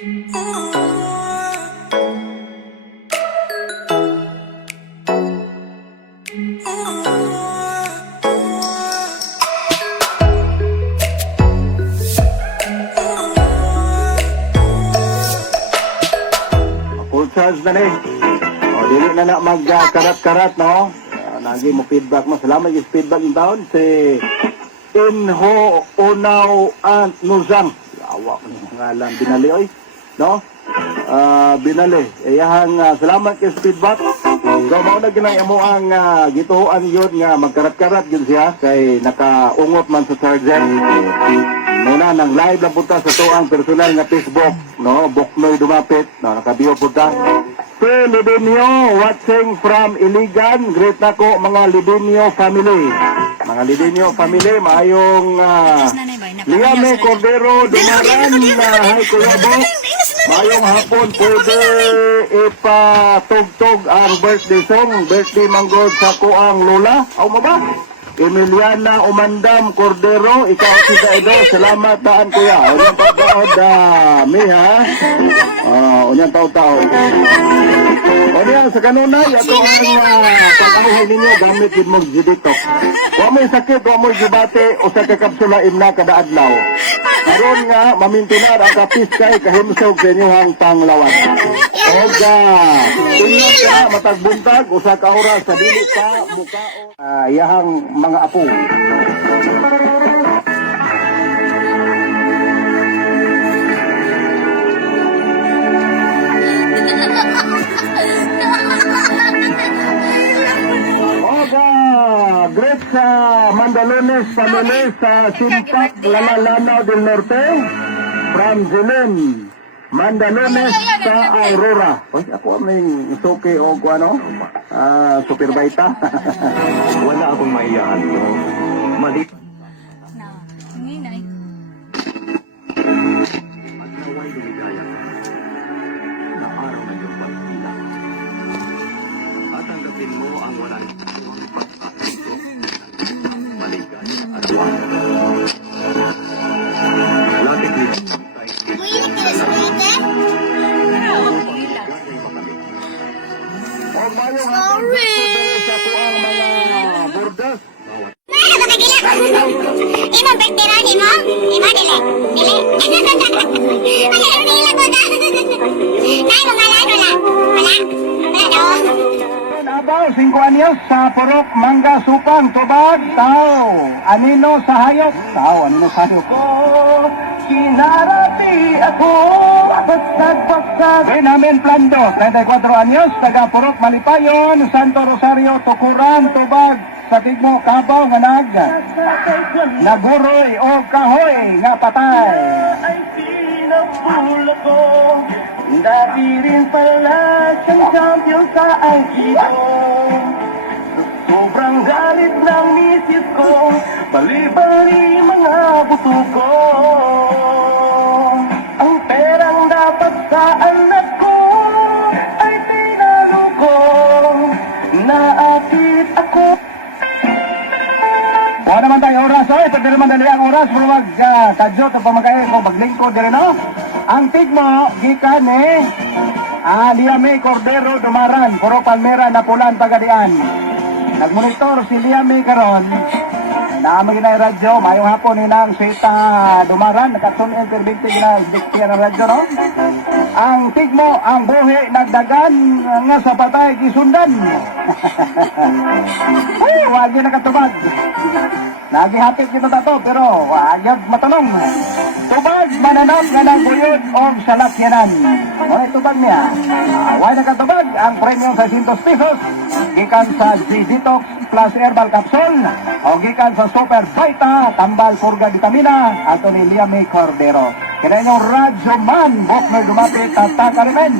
Full charge na rin. O, dili na magkarat-karat, no? Lagi mo feedback mo. Salamat yung feedback yung taon. Si Inho Unaw at Nuzang. Yawa ko ng ngalan. Binali, oy. No? Binali. Iyahang salamat yung feedback. So, mauna ginay mo ang gituhuan yun nga magkarat-karat yun siya. Kay nakaungot man sa charger. Muna nang live lang punta sa tuang personal nga Facebook, no? Buknoy dumapit, no? Nakabiyo punta. Sir Libinio, watching from Iligan. Great na ko mga Libinio family. Mga Libinio family, maayong Liame Cordero Dumaran na Hay Kuya Bok. Maayong hapon, pwede ipatugtog ang birthday song. Birthday manggod sa kuang Lola. Aw mo ba? Emiliana Umandam Cordero, ikaw si Daido, salamat daan kuya. Unyang pagkaod mi ha. Unyang tao-tao. Unyang sa kanunay, ato ang pag-amuhin ninyo gamit din mong giditok. Huwag mo'y sakit, huwag mo'y gibate o sa kakapsula imna kada adlaw. Karon nga, mamintunar ang kapiskay kahimsog sa inyong panglawan. Oga, tingnan ka, matagbuntag, usa ka oras sa dili ka, mukao. Iyahang mga apo. Oga, great sa Mandalones family sa Simpak, Lalalanaw del Norte, from Zilim. Mandalones sa Aurora. Oy, ako aming suki o ano? Super Baita. Wala akong maiyahan mo. Mali. At naway lumigaya ka na araw na iyong pagkila. At tanggapin mo ang walang pag-asinto. Maligaya at wala. Latik nito ang Sorry! Sa kuang mga burdas. Imo birthday na ni mo? Imo dili. Dili. Ano nila ko na? Nay mo malano la. Wala. Wala do. Abaw, 5 anyos sa Purok, Mangga, Supang, Tubag, Tao. Anino sa hayop? Tao, anino sa hayop? Kinarapi ako. Pagsag-pagsag. Benjamin Plando, 34 anyos, taga Purok, Malipayon, Santo Rosario, Tukuran, Tubag, sa Tigmo, Cabaw, Manag. Naguroy o kahoy nga patay. Ay pinapula ko. Dati rin pala siyang champion sa Aikido. Sobrang galit ng misis ko, bali-bali mga buto ko. Ang perang dapat sa anak ko ay tinalo ko. Naakit ako. Wala naman tayo oras, oy. Pwede naman dali ang oras, pero mag-kadyo ito pa magkain ko, maglingkod din, no? Ang tigmo, gikan Liame Cordero Dumaran, Puro Palmera, Napulan, Pagadian. Nagmonitor si Liame karon. Naamag na yung radyo, mayong hapon ninang Sita Dumaran, nakatun interbinte na diktiya ng radyo, no? Ang tigmo, ang buhi, nagdagan nga sa patay, kisundan. Ay, wag yun nakatubag. Nagihapit kita tato, pero wag matanong. Tubag, mananap nga ng buyod o salakyanan. Wala tubag niya. Wag nakatubag, ang premium sa 100 pesos. Gikan sa G-Detox plus Herbal Capsule. O gikan sa Super Vita, Tambal Purga Vitamina. At ni Liame Cordero. Kaya yung Radyo Man, Bokmer Dumapit at Takarimen.